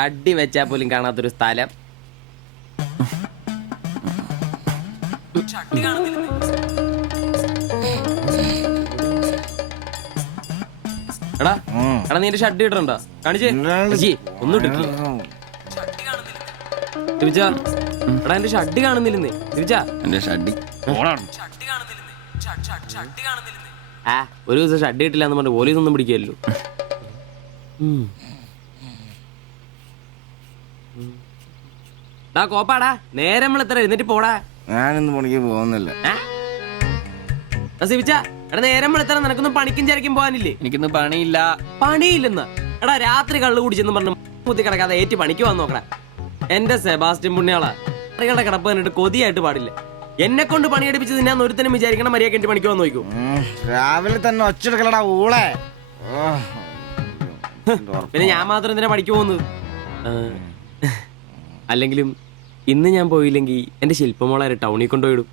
ഷഡ്ഡി വെച്ചാൽ പോലും കാണാത്തൊരു സ്ഥലം. എടാ എടാ നീ എന്റെ ഷഡ്ഡി ഇടണ്ട കാണിച്ചേ ഒന്നും ഇട്ടിട്ടില്ല. എടാ എന്റെ ഷഡ്ഡി കാണുന്നില്ലെന്ന് എന്റെ ഷഡ്ഡി ആ ഒരു ദിവസം ഷഡ്ഡി ഇട്ടില്ല എന്ന് പറഞ്ഞ് പോലീസ് ഒന്നും പിടിക്കല്ലോ. കോപ്പാടാ നേരെ നമ്മൾ എത്ര എഴുന്നേറ്റ് പോടാ. ഞാനിന്ന് പണിക്ക് പോകുന്നില്ല. എടാ നേരം വെളുത്തറ നിനക്കൊന്നും പണിക്കും ചരക്കും പോകാനില്ലേ? എനിക്കിന്ന് പണിയില്ല. പണിയില്ലെന്ന് എടാ രാത്രി കള്ളു കുടിച്ചെന്ന് പറഞ്ഞ് കുത്തി കിടക്കാതെ ഏറ്റി പണിക്ക് വന്ന് നോക്കടാ. എന്റെ സെബാസ്റ്റ്യൻ പുണ്യാളാ കറികളുടെ കിടപ്പ് കണ്ടിട്ട് കൊതിയായിട്ട് പാടില്ല. എന്നെ കൊണ്ട് പണിയെടുപ്പിച്ച് തിന്നാൻ ഒരുത്തനും വിചാരിക്കണം മര്യാദ എന്റെ പണിക്ക് വന്ന് നോക്കൂ. രാവിലെ തന്നെ ഒച്ചെടുക്കലടാ ഊളെ. പിന്നെ ഞാൻ മാത്രം എന്തിനാ പണിക്ക് പോകുന്നത്? അല്ലെങ്കിലും ഇന്ന് ഞാൻ പോയില്ലെങ്കിൽ എന്റെ ശില്പമോളാരെ ടൗണിൽ കൊണ്ടുപോയിടും.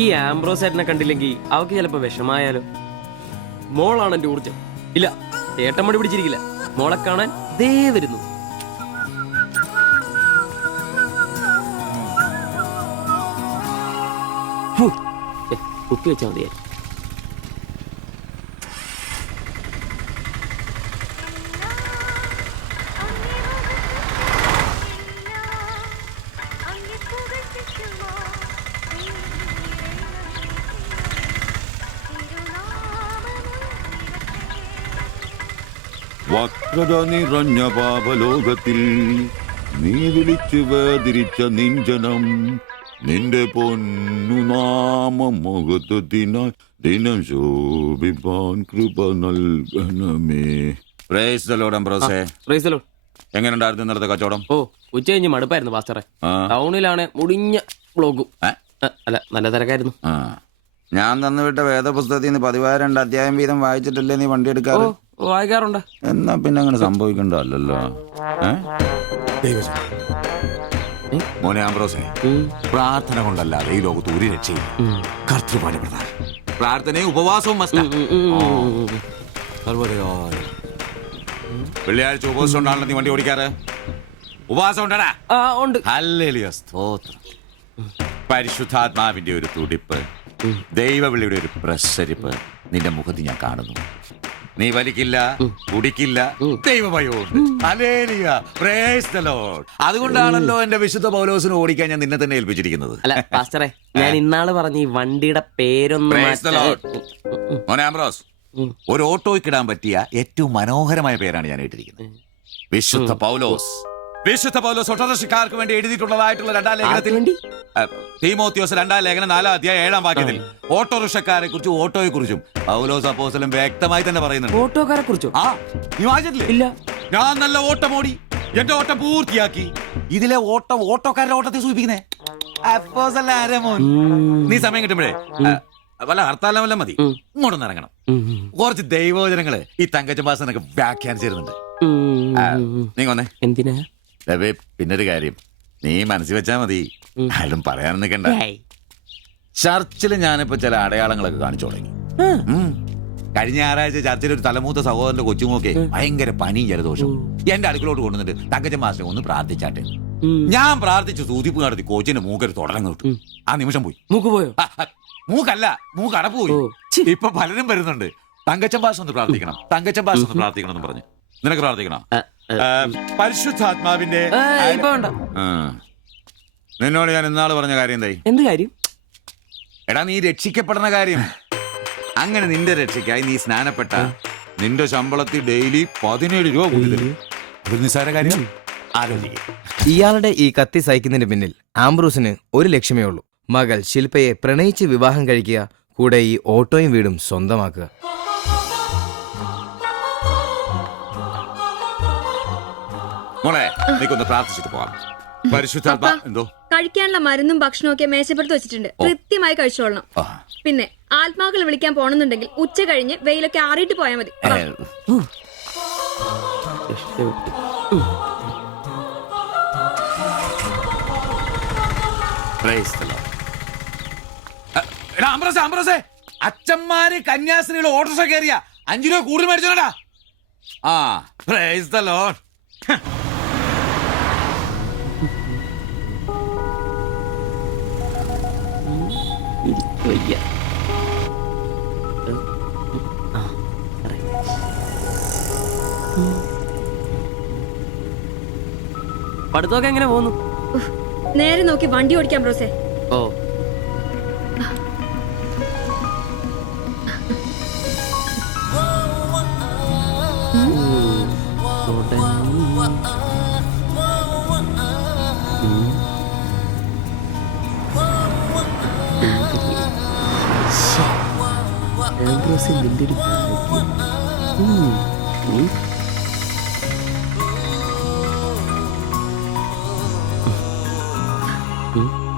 ഈ ആംബ്രോസേട്ടനെ കണ്ടില്ലെങ്കിൽ അവക്ക് ചിലപ്പോ വിഷമായാലോ. മോളാണ് എന്റെ ഊർജം. ഇല്ല ചേട്ടൻ മടി പിടിച്ചിരിക്കില്ല. മോളെ കാണാൻ ദേ വരുന്നു. കുത്തി വെച്ചാൽ മതിയായി. വക്രത നിറഞ്ഞ പാപലോകത്തിൽ നീ വിളിച്ചു വേദിരിച്ച നിഞ്ജനം നിന്റെ പൊന്നു നാമം മുഖത്തിനായി ദിനം ശോഭിപ്പാൻ കൃപ നൽകണമേ. എങ്ങനെയുണ്ടായിരുന്നു ഇന്നത്തെ കച്ചവടം? ഓ ഉച്ച കഴിഞ്ഞ് മടുപ്പായിരുന്നു പാസ്റ്ററെ. ടൗണിലാണ് മുടിഞ്ഞ ബ്ലോഗും. അല്ല നല്ല തിരക്കായിരുന്നു. ഞാൻ തന്നുവിട്ട വേദപുസ്തകത്തിൽ നിന്ന് 12 അധ്യായം വീതം വായിച്ചിട്ടല്ലേ നീ വണ്ടി എടുക്കാറ്? വായിക്കാറുണ്ട്. എന്നാ പിന്നെ അങ്ങനെ സംഭവിക്കണ്ടല്ലോ. മോനെ ആംബ്രോസേ, പ്രാർത്ഥന കൊണ്ടല്ലാതെ ഈ ലോകത്ത് ഒരു രക്ഷയില്ല. കർത്തൃപാട് പ്രധാനം. പ്രാർത്ഥനയും ഉപവാസവും വെള്ളിയാഴ്ച ഉപവാസം ഉണ്ടാണല്ലോ നീ വണ്ടി ഓടിക്കാറ്. ഉപവാസം ഉണ്ടടാ? ഉണ്ട്. ഹല്ലേലൂയ, സ്തോത്രം. പരിശുദ്ധാത്മാവിന്റെ ഒരു തുടിപ്പ്, ദൈവവിളിയുടെ ഒരു പ്രസരിപ്പ് നിന്റെ മുഖത്ത് ഞാൻ കാണുന്നു. നീ വലിക്കില്ല, കുടിക്കില്ല, ദൈവഭയമുണ്ട്. Hallelujah, praise the lord. അതുകൊണ്ടാണല്ലോ എന്റെ വിശുദ്ധ പൗലോസിനെ ഓടിക്കാൻ ഞാൻ നിന്നെ തന്നെ ഏൽപ്പിച്ചിരിക്കുന്നത്. അല്ല പാസ്റ്ററെ, ഞാൻ ഇന്നാള് പറഞ്ഞ ഈ വണ്ടിയുടെ പേരൊന്നും. മോനെ ആംബ്രോസ്, ഒരു ഓട്ടോയ്ക്കിടാൻ പറ്റിയ ഏറ്റവും മനോഹരമായ പേരാണ് ഞാൻ ഇട്ടിരിക്കുന്നത്. വിശുദ്ധ പൗലോസ്. വിശുദ്ധ പൗലോസ് ഓട്ടോറിക്ഷക്കാർക്ക് വേണ്ടി എഴുതിയിട്ടുള്ളതായിട്ടുള്ള 2-ാം ലേഖനത്തിൽ, തീമോത്തിയോസ് 2-ാം ലേഖനം 4-ാം അധ്യായം 7-ാം വാക്യത്തിൽ ഓട്ടോറിക്ഷക്കാരെ കുറിച്ചും ഓട്ടോയെ കുറിച്ചും പൗലോസ് അപ്പോസ്തലൻ വ്യക്തമായി തന്നെ പറയുന്നുണ്ട്. ഓട്ടോക്കാരെ കുറിച്ചോ? നീ വായിച്ചിട്ടില്ലേ? ഇല്ല. ഞാൻ നല്ല ഓട്ടമോടി എന്റെ ഓട്ടം പൂർത്തിയാക്കി. ഇതിലെ ഓട്ടം ഓട്ടോക്കാരുടെ ഓട്ടത്തെ സൂചിപ്പിക്കുന്നേ. നീ സമയം കിട്ടുമ്പോഴേ വല്ല ഹർത്താലം വല്ല മതി, ഇങ്ങോട്ടൊന്ന് ഇറങ്ങണം. കുറച്ച് ദൈവവചനങ്ങള് ഈ തങ്കച്ചമ്പാസനൊക്കെ വ്യാഖ്യാനിച്ചിരുന്നുണ്ട്. നീ വന്നേ. എന്തിനാ? പിന്നൊരു കാര്യം നീ മനസ്സിൽ വെച്ചാ മതി, ആരും പറയാൻ നിൽക്കണ്ട. ചർച്ചിൽ ഞാനിപ്പോ ചില അടയാളങ്ങളൊക്കെ കാണിച്ചു തുടങ്ങി. കഴിഞ്ഞ ഞായറാഴ്ച ചർച്ചിൽ ഒരു തലമൂത്ത സഹോദരന്റെ കൊച്ചുമോക്കെ ഭയങ്കര പനിയും ജലദോഷവും എന്റെ അടുക്കളോട്ട് കൊണ്ടുവന്നിട്ട് തങ്കച്ചൻ മാസ്റ്റർ ഒന്ന് പ്രാർത്ഥിച്ചാട്ടെ. ഞാൻ പ്രാർത്ഥിച്ചു സൂതിപ്പ് നടത്തി കോച്ചിന്റെ മൂക്കൊരു തുടരം കിട്ടു. ആ നിമിഷം പോയി. മൂക്ക് പോയോ? മൂക്കല്ല, മൂക്ക് അടപ്പ് പോയി. ഇപ്പൊ പലരും വരുന്നുണ്ട്, തങ്കച്ചൻ ഭാഷ ഒന്ന് പ്രാർത്ഥിക്കണം, തങ്കച്ചൻ ഭാഷ ഒന്ന് പ്രാർത്ഥിക്കണം എന്ന് പറഞ്ഞു. നിനക്ക് പ്രാർത്ഥിക്കണം? പരിശുദ്ധാത്മാവിന്റെ നിന്നോട് ഞാൻ ഇന്നാള് പറഞ്ഞ കാര്യം എന്തായി? എന്ത് കാര്യം? എടാ നീ രക്ഷിക്കപ്പെടുന്ന കാര്യം. അങ്ങനെ നിന്റെ രക്ഷയ്ക്കായി നീ സ്നാനപ്പെട്ട നിന്റെ ശമ്പളത്തിൽ ഡെയിലി 17 രൂപ കൂടി തരും. ഒരു നിസ്സാര കാര്യം ആലോചിക്കുക. ഇയാളുടെ ഈ കത്തി സഹിക്കുന്നതിന് പിന്നിൽ ആംബ്രൂസിന് ഒരു ലക്ഷ്യമേ ഉള്ളൂ: മകൾ ശില്പയെ പ്രണയിച്ച് വിവാഹം കഴിക്കുക, കൂടെ ഈ ഓട്ടോയും വീടും സ്വന്തമാക്കുക. മോളെ നീക്കൊന്ന് പ്രാർത്ഥിച്ചിട്ട് പോവാം. പരിശുദ്ധാത്മാ. എന്തോ? കഴിക്കാനുള്ള മരുന്നും ഭക്ഷണവും ഒക്കെ മേശപ്പുറത്ത് വെച്ചിട്ടുണ്ട്, കൃത്യമായി കഴിച്ചോളണം. പിന്നെ ആത്മാക്കൾ വിളിക്കാൻ പോണെന്നുണ്ടെങ്കിൽ ഉച്ച കഴിഞ്ഞ് വെയിലൊക്കെ ആറിയിട്ട് പോയാൽ മതി. അച്ഛന്മാര് കന്യാസ്ത്രീകൾ ഓട്ടോറിക്ഷ കയറിയ 5 രൂപ കൂടുതൽ മേടിച്ചോടാ. ആ പ്രൈസ് ദി ലോർഡ്. എനിക്ക് വയ്യ. ആ, അതെ. പഠിത്തമൊക്കെ എങ്ങനെ പോകുന്നു? നേരെ നോക്കി വണ്ടി ഓടിക്കാം ബ്രോസേ. ഓ,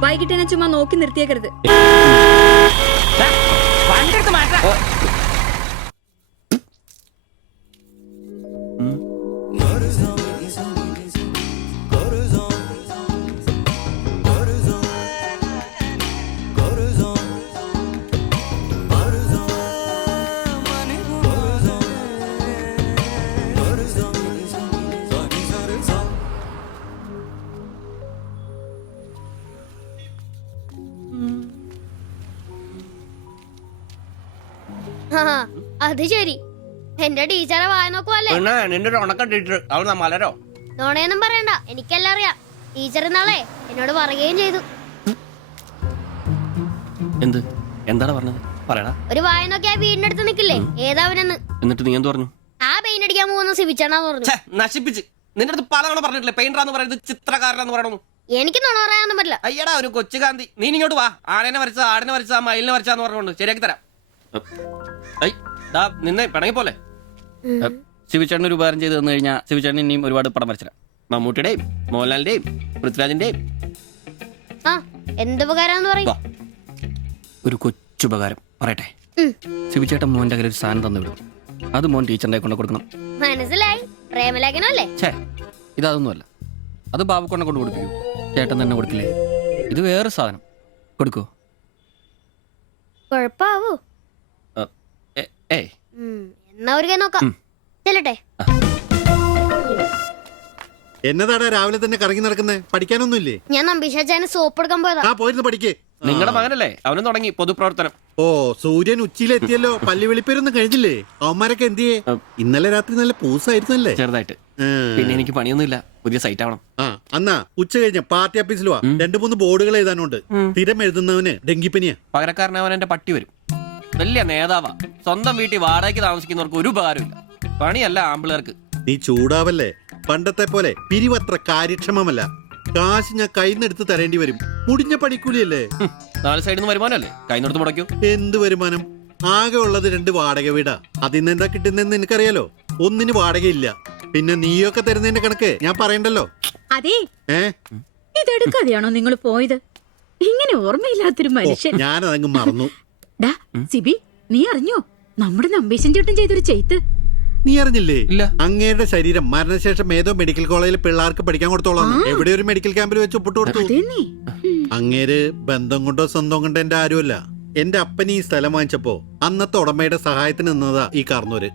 വൈകിട്ട് എന്നെ ചുമ്മാ നോക്കി നിർത്തിയേക്കരുത്. അത് ശരി, എന്റെ ടീച്ചറെ വായ നോക്കുവല്ലേ? നിന്റെ ഒരു ഉണക്കം ടീച്ചർ അവൾ മലരോ? നോണയൊന്നും പറയണ്ട, എനിക്കെല്ലാം അറിയാം. ടീച്ചർ നാളെ എന്നോട് പറയുകയും ചെയ്തു. എന്ത്? എന്താണ് പറഞ്ഞത്? പറയടാ. ഒരു വായ നോക്കി ആ വീടിന്റെ അടുത്ത് നിക്കില്ലേ, ഏതാവനെന്ന്. എന്നിട്ട് നീ എന്ത് പറഞ്ഞു? ആ പെയിന്റ് അടിക്കാൻ പോകുന്ന സിവിച്ചാണെന്ന് പറഞ്ഞു. നശിപ്പിച്ച്. നിന്റെ അടുത്ത് പലതവണ പറഞ്ഞിട്ടില്ലേ പെയിന്ററാന്ന് പറയുന്നത് ചിത്രകാരനാന്ന് പറയണു. എനിക്ക് നുണ പറയാനൊന്നും പറ്റില്ല. അയ്യടാ ഒരു കൊച്ചു കാന്തി. നീ ഇങ്ങോട്ട് വാ. ആനേനെ വരച്ച, ആടിനെ വരച്ച, മയിലിനെ വരച്ചാന്ന് പറഞ്ഞുകൊണ്ട് ശരിയാക്കി തരാം. നിന്നെ പിണങ്ങി പോലെ. ശിവചേട്ടൻ ഒരു ഉപകാരം ചെയ്ത് തന്നു കഴിഞ്ഞാൽ ശിവചേട്ടൻ ഇനിയും ഒരുപാട് പടം വരച്ചില്ല. മമ്മൂട്ടിയുടെയും മോഹൻലാലിന്റെയും പൃഥ്വിരാജിന്റെയും. ആ, എന്ത് ഉപകാരാന്ന് പറയും? ഒരു കൊച്ചുപകാരം പറയട്ടെ. ശിവചേട്ടൻ മോന്റെ കയ്യിൽ ഒരു സാധനം തന്നു വിടും. അത് മോൻ ടീച്ചറിന്റെ കൊണ്ട് കൊടുക്കണം. മനസ്സിലായി, പ്രേമലേഖനല്ലേ? ഛേ, ഇതൊന്നുമല്ല. അത് ബാബുക്കൊണ്ടെ കൊണ്ട് കൊടുപ്പിക്കൂ. ചേട്ടൻ തന്നെ കൊടുക്കില്ലേ? ഇത് വേറെ സാധനം. കൊടുക്കൂ. കൊഴപ്പാവൂ? ഏയ്, എന്നാ ഒരു കൈ നോക്കാം. ചെല്ലട്ടെ. എന്നതാടാ രാവിലെ തന്നെ കറങ്ങി നടക്കുന്നേ? പഠിക്കാനൊന്നുമില്ലേ? ഞാൻ നമ്പീശാച്ചാന് സോപ്പ് എടുക്കാൻ പോയതാ. ആ, പോയിരുന്നു പഠിക്കേ. നിങ്ങളുടെ മകനല്ലേ? അവനും തുടങ്ങി പൊതുപ്രവർത്തനം. ഓ, സൂര്യൻ ഉച്ചയിലെത്തിയല്ലോ. പല്ലി വെളിപ്പേരൊന്നും കഴിഞ്ഞില്ലേ? അവന്മാരൊക്കെ എന്തിയേ? ഇന്നലെ രാത്രി നല്ല പൂസായിരുന്നല്ലേ? ചെറുതായിട്ട്. പിന്നെ എനിക്ക് പണിയൊന്നുമില്ല. പുതിയ സൈറ്റ് ആവണം. ആ, അന്നാ ഉച്ച കഴിഞ്ഞ പാർട്ടി ഓഫീസിൽ വാ. 2-3 ബോർഡുകൾ എഴുതാനുണ്ട്. സ്ഥിരം എഴുതുന്നവന് ഡെങ്കിപ്പനിയാ. പകരക്കാരനവൻ എന്റെ പട്ടി വരും. വലിയ നേതാവാ. സ്വന്തം വീട്ടിൽ വാടകയ്ക്ക് താമസിക്കുന്നവർക്ക് ഒരു ഉപകാരമില്ല. പണിയല്ല ആമ്പിളേർക്ക്. നീ ചൂടാവല്ലേ? പണ്ടത്തെ പോലെ പിരിവത്ര കാര്യക്ഷമമല്ല. കാശ് ഞാൻ കൈന്നെടുത്ത് തരേണ്ടി വരും. മുടിഞ്ഞ പണിക്കൂലിയല്ലേ? 4 സൈഡിൽ നിന്ന് വരുമാനമല്ലേ? കൈനോടത്ത് മുടക്കൂ. എന്ത് വരുമാനം? ആകെ ഉള്ളത് 2 വാടക വീടാ. അതിന്ന് എന്താ കിട്ടുന്നെന്ന് നിനക്കറിയാലോ. ഒന്നിന് വാടകയില്ല. പിന്നെ നീയൊക്കെ തരുന്നതിന്റെ കണക്ക് ഞാൻ പറയണ്ടല്ലോ. അതെ, ഇതെടുക്കാതെയാണോ നിങ്ങൾ പോയത്? ഇങ്ങനെ ഓർമ്മയില്ലാത്തൊരു മനുഷ്യൻ. ഞാനതങ്ങ് മറന്നു. ഡാ സിബി, നീ അറിഞ്ഞോ നമ്മുടെ നമ്പീശൻ ചേട്ടൻ ചെയ്തൊരു ചെയ്ത്ത്? നീ അറിഞ്ഞില്ലേ? ഇല്ല. അങ്ങയുടെ ശരീരം മരണശേഷം ഏതോ മെഡിക്കൽ കോളേജിൽ പിള്ളേർക്ക് പഠിക്കാൻ കൊടുത്തോളാം. എവിടെ ഒരു മെഡിക്കൽ ക്യാമ്പിൽ വെച്ച് ഒപ്പിട്ട് കൊടുത്തു. അങ്ങേര് ബന്ധം കൊണ്ടോ സ്വന്തം കൊണ്ടോ എന്റെ ആരുമല്ല. എന്റെ അപ്പൻ ഈ സ്ഥലം വാങ്ങിച്ചപ്പോ അന്നത്തെ ഉടമയുടെ സഹായത്തിന് നിന്നതാ ഈ കാർന്നോര്.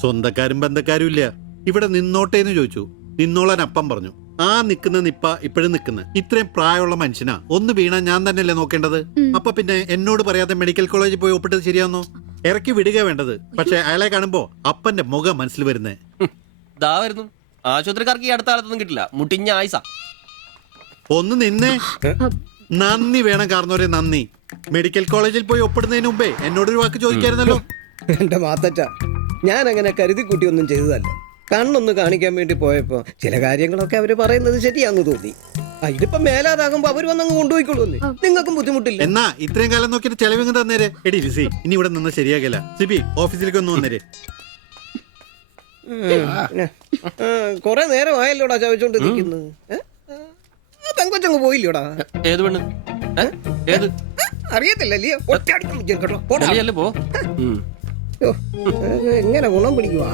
സ്വന്തക്കാരും ബന്ധക്കാരും ഇല്ല. ഇവിടെ നിന്നോട്ടേന്ന് ചോദിച്ചു. നിന്നോളാൻ അപ്പം പറഞ്ഞു. ആ നിക്കുന്ന നിപ്പ ഇപ്പോഴും നിക്കുന്ന ഇത്രയും പ്രായമുള്ള മനുഷ്യനാ. ഒന്ന് വീണാ ഞാൻ തന്നെയല്ലേ നോക്കേണ്ടത്? അപ്പൊ പിന്നെ എന്നോട് പറയാതെ മെഡിക്കൽ കോളേജിൽ പോയി ഒപ്പിട്ടത് ശരിയാന്നോ? ഇറക്കി വിടുക വേണ്ടത്. പക്ഷെ അയാളെ കാണുമ്പോ അപ്പന്റെ മുഖം മനസ്സിൽ വരുന്നേ. ദാ വരുന്നു. ആശുപത്രിക്കാർക്ക് ഈ അടുത്ത കാലത്തൊന്നും കിട്ടില്ല. മുട്ടിഞ്ഞ ആയിസ. ഒന്ന് നിന്നേ. നന്ദി വേണം കാർന്നോരെ, നന്ദി. മെഡിക്കൽ കോളേജിൽ പോയി ഒപ്പിടുന്നതിന് മുമ്പേ എന്നോടൊരു വാക്ക് ചോദിക്കായിരുന്നല്ലോ. എന്റെ മാത്തച്ച, ഞാൻ അങ്ങനെ കരുതി കൂട്ടിയൊന്നും ചെയ്തതല്ല. കണ്ണൊന്ന് കാണിക്കാൻ വേണ്ടി പോയപ്പോ ചില കാര്യങ്ങളൊക്കെ അവര് പറയുന്നത് ശരിയാന്ന് തോന്നി. ഇതിപ്പോ മേലാതാകുമ്പോ അവര് വന്നങ്ങ് കൊണ്ടുപോയിക്കൊള്ളൂന്നേ. നിങ്ങൾക്കും ബുദ്ധിമുട്ടില്ല. എന്നാ ഇത്രയും കാലം നോക്കിയിട്ട് ചെലവിങ് തന്നേരെ. എടി ലിസി, ഇനി ഇവിടെ നിന്ന് ശരിയാകില്ല. സിബി, ഓഫീസിലേക്ക് ഒന്ന് വന്നേരെ. കൊറേ നേരം ആയല്ലോടാ ചവച്ചോണ്ട് നിൽക്കുന്നത്. പെങ്കൊച്ചങ്ങ് പോയില്ലോടാ. ഏത് പെണ്ണ്? ഏത്? അറിയത്തില്ലല്ലേ? പോ. എങ്ങനെ ഗുണം പിടിക്കുവാ?